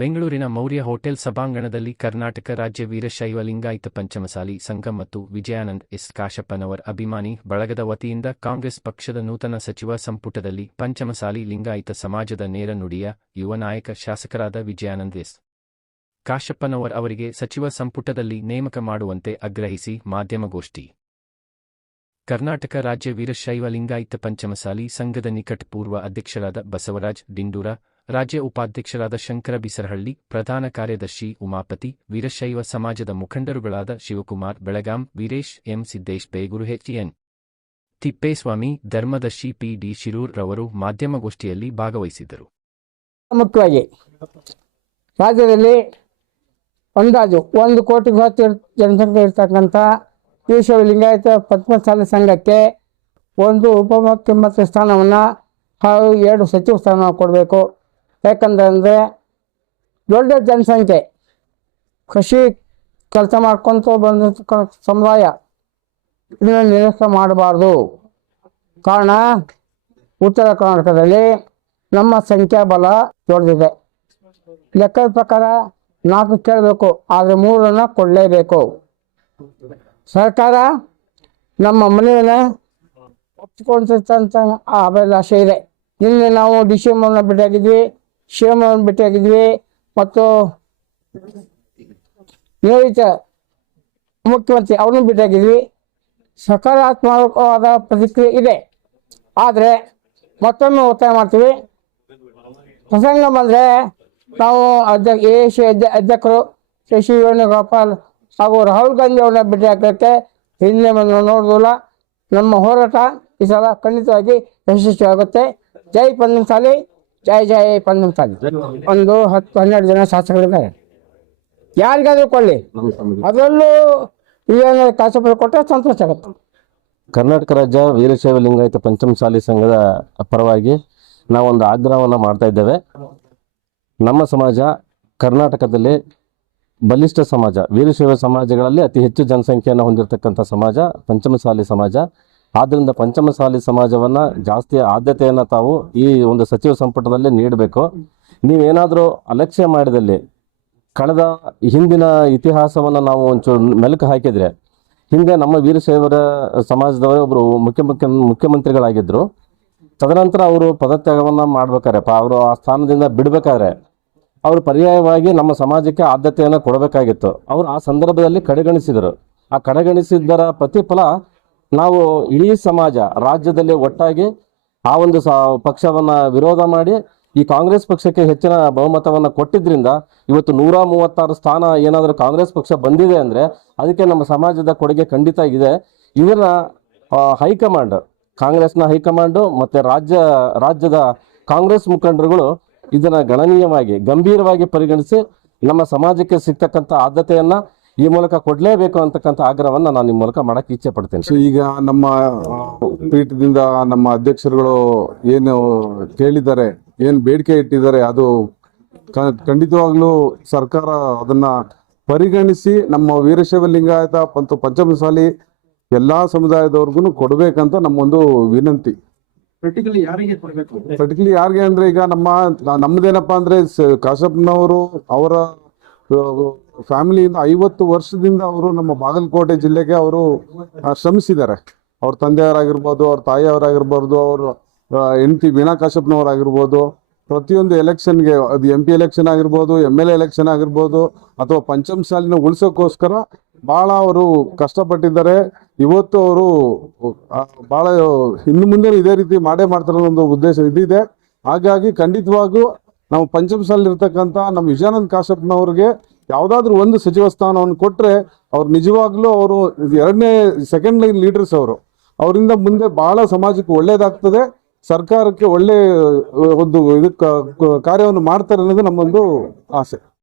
ಬೆಂಗಳೂರಿನ ಮೌರ್ಯ ಹೋಟೆಲ್ ಸಭಾಂಗಣದಲ್ಲಿ ಕರ್ನಾಟಕ ರಾಜ್ಯ ವೀರಶೈವ ಲಿಂಗಾಯತ ಪಂಚಮಸಾಲಿ ಸಂಘ ಮತ್ತು ವಿಜಯಾನಂದ್ ಎಸ್ ಕಾಶಪ್ಪನವರ್ ಅಭಿಮಾನಿ ಬಳಗದ ವತಿಯಿಂದ ಕಾಂಗ್ರೆಸ್ ಪಕ್ಷದ ನೂತನ ಸಚಿವ ಸಂಪುಟದಲ್ಲಿ ಪಂಚಮಸಾಲಿ ಲಿಂಗಾಯತ ಸಮಾಜದ ನೇರ ನುಡಿಯ ಯುವ ನಾಯಕ ಶಾಸಕರಾದ ವಿಜಯಾನಂದ್ ಎಸ್ ಕಾಶಪ್ಪನವರ್ ಅವರಿಗೆ ಸಚಿವ ಸಂಪುಟದಲ್ಲಿ ನೇಮಕ ಮಾಡುವಂತೆ ಆಗ್ರಹಿಸಿ ಮಾಧ್ಯಮಗೋಷ್ಠಿ. ಕರ್ನಾಟಕ ರಾಜ್ಯ ವೀರಶೈವ ಲಿಂಗಾಯತ ಪಂಚಮಸಾಲಿ ಸಂಘದ ನಿಕಟಪೂರ್ವ ಅಧ್ಯಕ್ಷರಾದ ಬಸವರಾಜ್ ದಿಂಡೂರ, ರಾಜ್ಯ ಉಪಾಧ್ಯಕ್ಷರಾದ ಶಂಕರ ಬಿಸರಹಳ್ಳಿ, ಪ್ರಧಾನ ಕಾರ್ಯದರ್ಶಿ ಉಮಾಪತಿ, ವೀರಶೈವ ಸಮಾಜದ ಮುಖಂಡರುಗಳಾದ ಶಿವಕುಮಾರ್ ಬೆಳಗಾಂ, ವೀರೇಶ್ ಎಂ ಸಿದ್ದೇಶ್ ಬೇಗೂರು, ಎನ್ ತಿಪ್ಪೇಸ್ವಾಮಿ, ಧರ್ಮದರ್ಶಿ ಪಿ ಡಿ ಶಿರೂರ್ ರವರು ಮಾಧ್ಯಮಗೋಷ್ಠಿಯಲ್ಲಿ ಭಾಗವಹಿಸಿದ್ದರು. ಮುಖ್ಯವಾಗಿ ರಾಜ್ಯದಲ್ಲಿ ಅಂದಾಜು 1 ಕೋಟಿ ಜನಸಂಖ್ಯೆ ಇರತಕ್ಕಂಥ ವೀರಶೈವ ಲಿಂಗಾಯತ ಪಂಚಮಸಾಲಿ ಸಂಘಕ್ಕೆ 1 ಉಪಮುಖ್ಯಮಂತ್ರಿ ಸ್ಥಾನವನ್ನು ಹಾಗೂ 2 ಸಚಿವ ಸ್ಥಾನ ಕೊಡಬೇಕು. ಯಾಕಂದರೆ ದೊಡ್ಡ ಜನಸಂಖ್ಯೆ ಕೃಷಿ ಕೆಲಸ ಮಾಡ್ಕೊತ ಬಂದ ಸಮುದಾಯ ಇದನ್ನು ನಿರಸ್ತ ಮಾಡಬಾರ್ದು. ಕಾರಣ ಉತ್ತರ ಕರ್ನಾಟಕದಲ್ಲಿ ನಮ್ಮ ಸಂಖ್ಯಾಬಲ ದೊಡ್ಡದಿದೆ. ಲೆಕ್ಕದ ಪ್ರಕಾರ 4 ಕೇಳಬೇಕು, ಆದರೆ 3 ಕೊಡಲೇಬೇಕು. ಸರ್ಕಾರ ನಮ್ಮ ಮನೆಯನ್ನು ಒಪ್ಪಿಕೊಂಡಿರ್ತಂಥ ಅಭಿಲಾಷೆ ಇದೆ. ನಿನ್ನೆ ನಾವು ಡಿಸಿಎಂನ ಭೇಟಿಯಾಗಿದ್ವಿ, ಶಿವಮನ್ನು ಭೇಟಿಯಾಗಿದ್ವಿ ಮತ್ತು ನಿಯೋಜಿತ ಮುಖ್ಯಮಂತ್ರಿ ಅವ್ರನ್ನೂ ಭೇಟಿಯಾಗಿದ್ವಿ. ಸಕಾರಾತ್ಮಕವಾದ ಪ್ರತಿಕ್ರಿಯೆ ಇದೆ. ಆದರೆ ಮತ್ತೊಮ್ಮೆ ಒತ್ತಾಯ ಮಾಡ್ತೀವಿ, ಪ್ರಸಂಗ ಬಂದರೆ ನಾವು ಅಧ್ಯಕ್ಷರು ಶ್ರೀ ವೇಣುಗೋಪಾಲ್ ಹಾಗೂ ರಾಹುಲ್ ಗಾಂಧಿ ಅವ್ರನ್ನ ಭೇಟಿ ಹಾಕೋಕ್ಕೆ ಹಿಂದೆ ನೋಡೋದಿಲ್ಲ. ನಮ್ಮ ಹೋರಾಟ ಈ ಸಲ ಖಂಡಿತವಾಗಿ ಯಶಸ್ವಿಯಾಗುತ್ತೆ. ಜೈ ಪಂಚಮಸಾಲಿ, ಜೈ ಜೈ ಪಂಚಮಸಾಲಿ. 10-12 ಜನ ಶಾಸಕರಿದ್ದಾರೆ, ಯಾರಿಗಾದ್ರೂ ಕೊಳ್ಳಿ, ಅದರಲ್ಲೂ ಏನು ಕಾಸಪುರ ಕೊಟ್ಟರೆ ಸಂತೋಷ ಆಗುತ್ತೆ. ಕರ್ನಾಟಕ ರಾಜ್ಯ ವೀರಶೈವ ಲಿಂಗಾಯತ ಪಂಚಮಸಾಲಿ ಸಂಘದ ಪರವಾಗಿ ನಾವೊಂದು ಆಗ್ರಹವನ್ನು ಮಾಡ್ತಾ ಇದ್ದೇವೆ. ನಮ್ಮ ಸಮಾಜ ಕರ್ನಾಟಕದಲ್ಲಿ ಬಲಿಷ್ಠ ಸಮಾಜ, ವೀರಶೈವ ಸಮಾಜಗಳಲ್ಲಿ ಅತಿ ಹೆಚ್ಚು ಜನಸಂಖ್ಯೆಯನ್ನು ಹೊಂದಿರತಕ್ಕಂಥ ಸಮಾಜ ಪಂಚಮಸಾಲಿ ಸಮಾಜ. ಆದ್ದರಿಂದ ಪಂಚಮಸಾಲಿ ಸಮಾಜವನ್ನು ಜಾಸ್ತಿ ಆದ್ಯತೆಯನ್ನು ತಾವು ಈ ಒಂದು ಸಚಿವ ಸಂಪುಟದಲ್ಲಿ ನೀಡಬೇಕು. ನೀವೇನಾದರೂ ಅಲಕ್ಷ್ಯ ಮಾಡಿದಲ್ಲಿ ಕಳೆದ ಹಿಂದಿನ ಇತಿಹಾಸವನ್ನು ನಾವು ಒಂಚೂರು ಮೆಲುಕು ಹಾಕಿದರೆ, ಹಿಂದೆ ನಮ್ಮ ವೀರಶೈವರ ಸಮಾಜದವರೇ ಒಬ್ಬರು ಮುಖ್ಯಮಂತ್ರಿಗಳಾಗಿದ್ದರು. ತದನಂತರ ಅವರು ಪದತ್ಯಾಗವನ್ನು ಮಾಡ್ಬೇಕಾದ್ರೆ ಅವರು ಆ ಸ್ಥಾನದಿಂದ ಬಿಡಬೇಕಾದ್ರೆ ಅವರು ಪರ್ಯಾಯವಾಗಿ ನಮ್ಮ ಸಮಾಜಕ್ಕೆ ಆದ್ಯತೆಯನ್ನು ಕೊಡಬೇಕಾಗಿತ್ತು. ಅವರು ಆ ಸಂದರ್ಭದಲ್ಲಿ ಕಡೆಗಣಿಸಿದರು. ಆ ಕಡೆಗಣಿಸಿದ್ದರ ಪ್ರತಿಫಲ ನಾವು ಇಡೀ ಸಮಾಜ ರಾಜ್ಯದಲ್ಲಿ ಒಟ್ಟಾಗಿ ಆ ಒಂದು ಪಕ್ಷವನ್ನು ವಿರೋಧ ಮಾಡಿ ಈ ಕಾಂಗ್ರೆಸ್ ಪಕ್ಷಕ್ಕೆ ಹೆಚ್ಚಿನ ಬಹುಮತವನ್ನು ಕೊಟ್ಟಿದ್ದರಿಂದ ಇವತ್ತು 136 ಸ್ಥಾನ ಏನಾದರೂ ಕಾಂಗ್ರೆಸ್ ಪಕ್ಷ ಬಂದಿದೆ ಅಂದರೆ ಅದಕ್ಕೆ ನಮ್ಮ ಸಮಾಜದ ಕೊಡುಗೆ ಖಂಡಿತ ಇದೆ. ಇದನ್ನ ಹೈಕಮಾಂಡ್, ಕಾಂಗ್ರೆಸ್ನ ಹೈಕಮಾಂಡು ಮತ್ತು ರಾಜ್ಯದ ಕಾಂಗ್ರೆಸ್ ಮುಖಂಡರುಗಳು ಇದನ್ನು ಗಣನೀಯವಾಗಿ ಗಂಭೀರವಾಗಿ ಪರಿಗಣಿಸಿ ನಮ್ಮ ಸಮಾಜಕ್ಕೆ ಸಿಗ್ತಕ್ಕಂಥ ಆದ್ಯತೆಯನ್ನು ಈ ಮೂಲಕ ಕೊಡಲೇಬೇಕು ಅಂತಕ್ಕಂಥ ಆಗ್ರಹವನ್ನು ನಾನು ನಿಮ್ಮ ಮೂಲಕ ಮಾಡೋಕ್ಕೆ ಇಚ್ಛೆ ಪಡ್ತೇನೆ. ಈಗ ನಮ್ಮ ಪೀಠದಿಂದ ನಮ್ಮ ಅಧ್ಯಕ್ಷರುಗಳು ಏನು ಕೇಳಿದ್ದಾರೆ, ಏನು ಬೇಡಿಕೆ ಇಟ್ಟಿದ್ದಾರೆ, ಅದು ಖಂಡಿತವಾಗ್ಲೂ ಸರ್ಕಾರ ಅದನ್ನ ಪರಿಗಣಿಸಿ ನಮ್ಮ ವೀರಶೈವ ಲಿಂಗಾಯತ ಮತ್ತು ಪಂಚಮಸಾಲಿ ಎಲ್ಲಾ ಸಮುದಾಯದವ್ರಿಗೂ ಕೊಡಬೇಕಂತ ನಮ್ಮೊಂದು ವಿನಂತಿ. ಪರ್ಟಿಕ್ಯುಲರ್ಲಿ ಯಾರಿಗೆ ಅಂದ್ರೆ ಈಗ ನಮ್ಮದೇನಪ್ಪ ಅಂದ್ರೆ ಕಾಶಪ್ಪನವರು ಅವರ ಫ್ಯಾಮಿಲಿಯಿಂದ 50 ವರ್ಷದಿಂದ ಅವರು ನಮ್ಮ ಬಾಗಲಕೋಟೆ ಜಿಲ್ಲೆಗೆ ಅವರು ಶ್ರಮಿಸಿದ್ದಾರೆ. ಅವ್ರ ತಂದೆಯವರಾಗಿರ್ಬೋದು, ಅವ್ರ ತಾಯಿಯವರಾಗಿರ್ಬೋದು, ಅವರು ಹೆಂಡತಿ ವೀಣಾ ಕಾಶಪ್ಪನವರಾಗಿರ್ಬೋದು, ಪ್ರತಿಯೊಂದು ಎಲೆಕ್ಷನ್ಗೆ ಅದು MP ಎಲೆಕ್ಷನ್ ಆಗಿರ್ಬೋದು, MLA ಎಲೆಕ್ಷನ್ ಆಗಿರ್ಬೋದು, ಅಥವಾ ಪಂಚಮಸಾಲಿನ ಉಳಿಸೋಕ್ಕೋಸ್ಕರ ಭಾಳ ಅವರು ಕಷ್ಟಪಟ್ಟಿದ್ದಾರೆ. ಇವತ್ತು ಅವರು ಭಾಳ ಇನ್ನು ಮುಂದೆ ಇದೇ ರೀತಿ ಮಾಡ್ತಾರೆ ಒಂದು ಉದ್ದೇಶ ಇದಿದೆ. ಹಾಗಾಗಿ ಖಂಡಿತವಾಗೂ ನಾವು ಪಂಚಮಸಾಲಿ ಇರ್ತಕ್ಕಂಥ ನಮ್ಮ ವಿಜಯಾನಂದ್ ಕಾಶಪ್ಪನವ್ರಿಗೆ ಯಾವುದಾದ್ರೂ ಒಂದು ಸಚಿವ ಸ್ಥಾನವನ್ನು ಕೊಟ್ಟರೆ ಅವ್ರು ನಿಜವಾಗ್ಲೂ ಅವರು ಸೆಕೆಂಡ್ ಲೈನ್ ಲೀಡರ್ಸ್. ಅವರಿಂದ ಮುಂದೆ ಬಹಳ ಸಮಾಜಕ್ಕೆ ಒಳ್ಳೇದಾಗ್ತದೆ, ಸರ್ಕಾರಕ್ಕೆ ಒಳ್ಳೆ ಒಂದು ಕಾರ್ಯವನ್ನು ಮಾಡ್ತಾರೆ ಅನ್ನೋದು ನಮ್ಮೊಂದು ಆಸೆ.